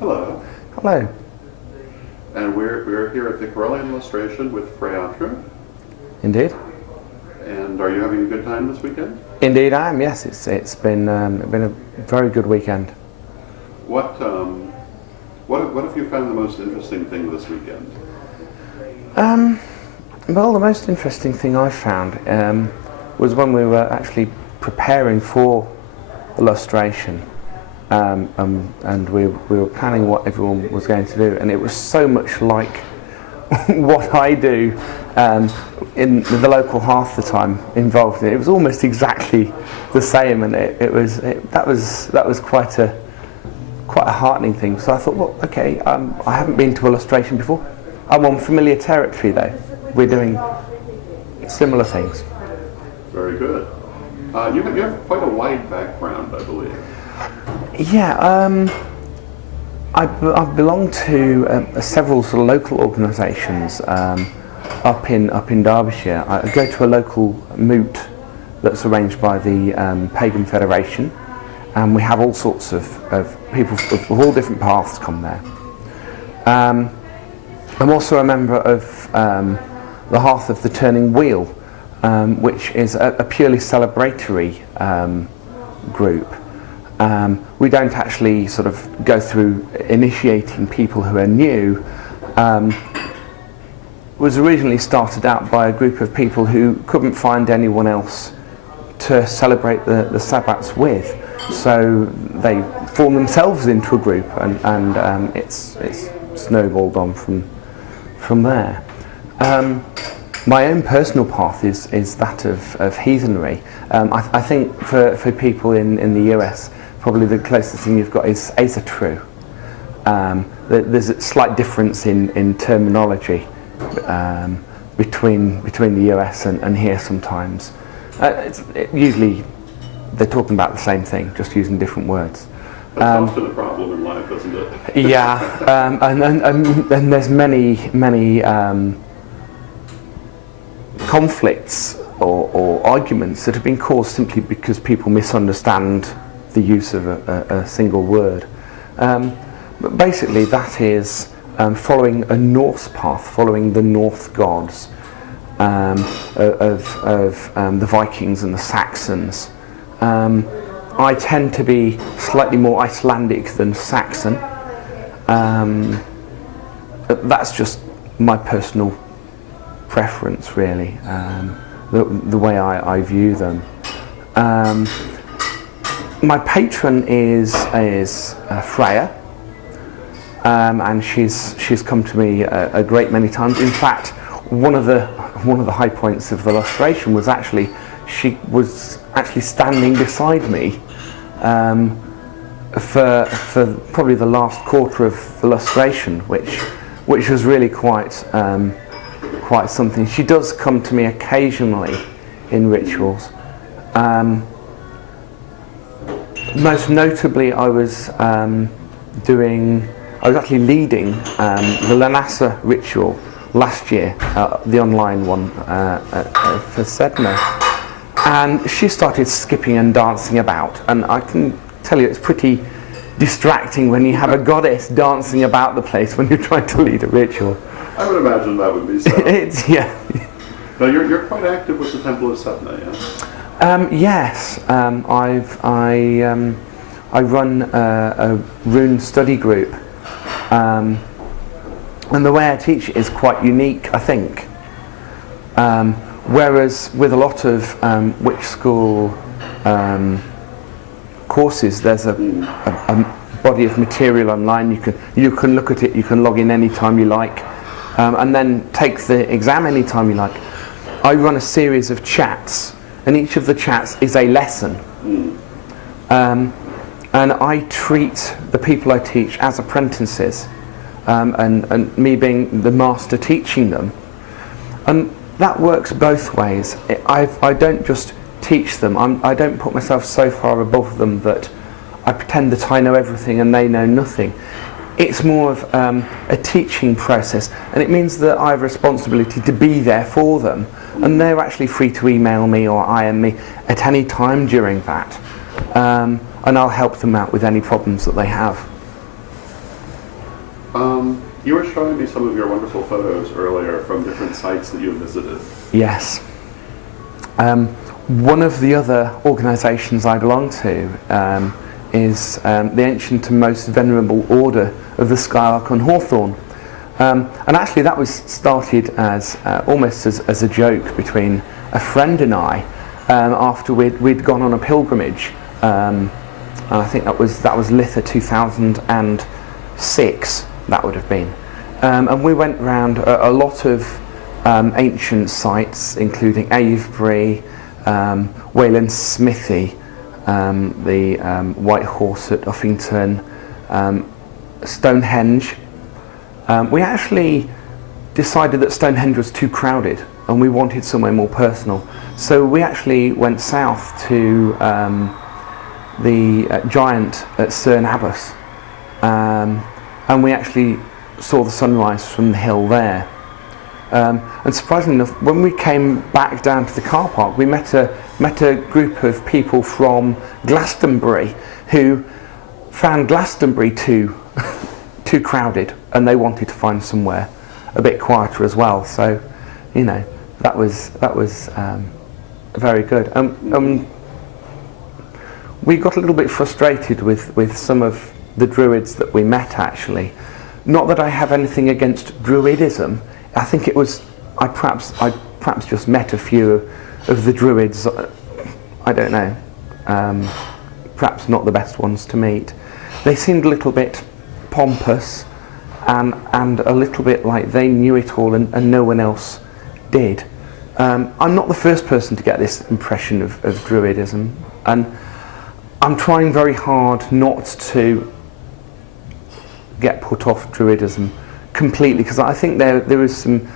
Hello. Hello. And we're here at the Correllian Lustration with Freyatru. Indeed. And are you having a good time this weekend? Indeed I am, yes. It's been a very good weekend. What have you found the most interesting thing this weekend? Well, the most interesting thing I found was when we were actually preparing for the lustration, and we were planning what everyone was going to do, and it was so much like what I do in the local half the time involved in it. It was almost exactly the same, and that was quite a heartening thing. So I thought, well, okay, I haven't been to a lustration before. I'm on familiar territory though. We're doing similar things. Very good. You have quite a wide background, I believe. Yeah, I belong to several sort of local organisations up in Derbyshire. I go to a local moot that's arranged by the Pagan Federation, and we have all sorts of people of all different paths come there. I'm also a member of the Hearth of the Turning Wheel, which is a purely celebratory group. We don't actually sort of go through initiating people who are new. Was originally started out by a group of people who couldn't find anyone else to celebrate the Sabbats with, so they formed themselves into a group, and it's snowballed on from there. My own personal path is that of heathenry. I think for people in the US, probably the closest thing you've got is Asatru. There's a slight difference in terminology between the US and here sometimes. Usually they're talking about the same thing, just using different words. That's often a problem in life, isn't it? Yeah, and there's many conflicts or arguments that have been caused simply because people misunderstand the use of a single word. But basically that is following a Norse path, following the North gods of the Vikings and the Saxons. I tend to be slightly more Icelandic than Saxon. That's just my personal preference, really, the way I view them. My patron is Freya, and she's come to me a great many times. In fact, one of the high points of the lustration was she was actually standing beside me for probably the last quarter of the lustration, which was really quite something. She does come to me occasionally in rituals. Most notably, I was actually leading the Lanasa ritual last year, the online one for Sedna, and she started skipping and dancing about, and I can tell you it's pretty distracting when you have a goddess dancing about the place when you're trying to lead a ritual. I would imagine that would be so. Yeah. Now you're quite active with the Temple of Sedna, yes? Yes, I run a rune study group, and the way I teach it is quite unique, I think. Whereas with a lot of witch school courses, there's a body of material online. You can look at it, you can log in any time you like, and then take the exam any time you like. I run a series of chats, and each of the chats is a lesson. And I treat the people I teach as apprentices, and me being the master teaching them. And that works both ways. I don't just teach them. I don't put myself so far above them that I pretend that I know everything and they know nothing. It's more of a teaching process, and it means that I have a responsibility to be there for them, and they're actually free to email me or IM me at any time during that, and I'll help them out with any problems that they have. You were showing me some of your wonderful photos earlier from different sites that you visited. Yes. One of the other organisations I belong to is the ancient and most venerable order of the Skylark and Hawthorn. And actually that was started as almost as a joke between a friend and I after we'd gone on a pilgrimage. And I think that was Litha 2006, that would have been. And we went round a lot of ancient sites, including Avebury, Wayland Smithy, the White Horse at Uffington, Stonehenge. We actually decided that Stonehenge was too crowded and we wanted somewhere more personal. So we actually went south to the giant at Cerne Abbas, and we actually saw the sunrise from the hill there. And surprisingly enough, when we came back down to the car park, we met a group of people from Glastonbury who found Glastonbury too crowded, and they wanted to find somewhere a bit quieter as well. So, you know, that was very good. We got a little bit frustrated with some of the Druids that we met, actually. Not that I have anything against Druidism. I think it was I perhaps just met a few of the Druids. I don't know. Perhaps not the best ones to meet. They seemed a little bit pompous and a little bit like they knew it all and no one else did. I'm not the first person to get this impression of Druidism, and I'm trying very hard not to get put off Druidism completely, because I think there are some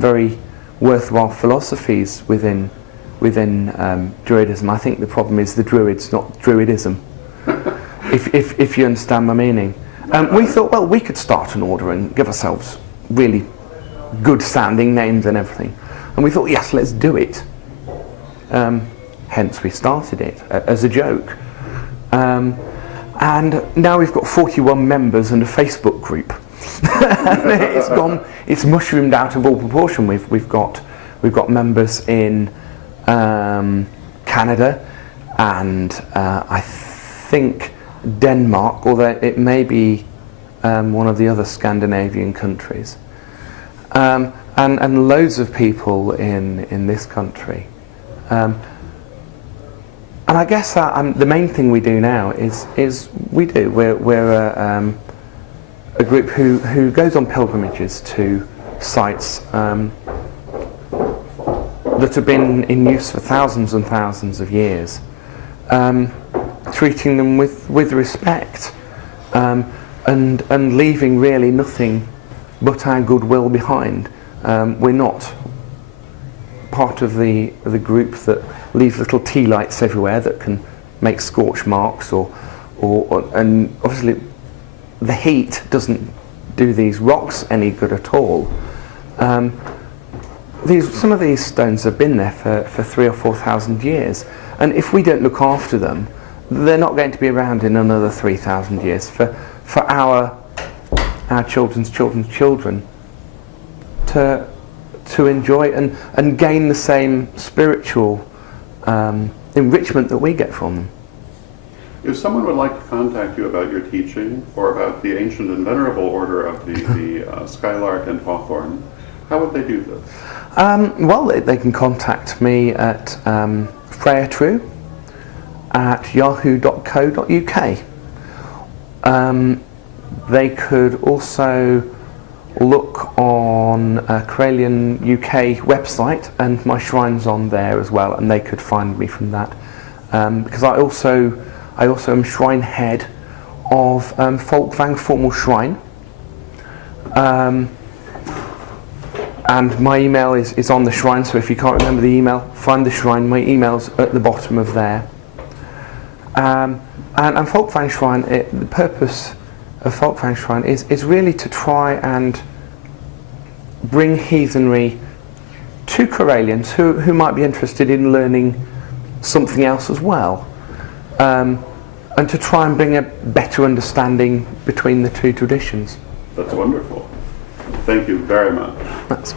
very worthwhile philosophies within Druidism. I think the problem is the Druids, not Druidism. if you understand my meaning. We thought, well, we could start an order and give ourselves really good sounding names and everything. And we thought, yes, let's do it. Hence we started it as a joke. And now we've got 41 members and a Facebook group. It's mushroomed out of all proportion. We've got members in Canada and I think Denmark, although it may be one of the other Scandinavian countries, and loads of people in this country. And I guess the main thing we do now is we're a group who goes on pilgrimages to sites that have been in use for thousands and thousands of years, treating them with respect, and leaving really nothing but our goodwill behind. We're not part of the group that leaves little tea lights everywhere that can make scorch marks, and obviously the heat doesn't do these rocks any good at all. Some of these stones have been there for 3,000 or 4,000 years, and if we don't look after them, they're not going to be around in another 3,000 years for our children's children's children to enjoy and gain the same spiritual enrichment that we get from them. If someone would like to contact you about your teaching or about the ancient and venerable order of the Skylark and Hawthorn, how would they do this? Well, they can contact me at Freyatru at yahoo.co.uk. They could also look on Correllian UK website, and my shrine's on there as well, and they could find me from that. Because I also am shrine head of Folkvang Formal Shrine, and my email is on the shrine, so if you can't remember the email, find the shrine. My email's at the bottom of there. And Folkvang Shrine, the purpose of Folkvang Shrine is really to try and bring heathenry to Correllians who might be interested in learning something else as well, and to try and bring a better understanding between the two traditions. That's wonderful. Thank you very much. That's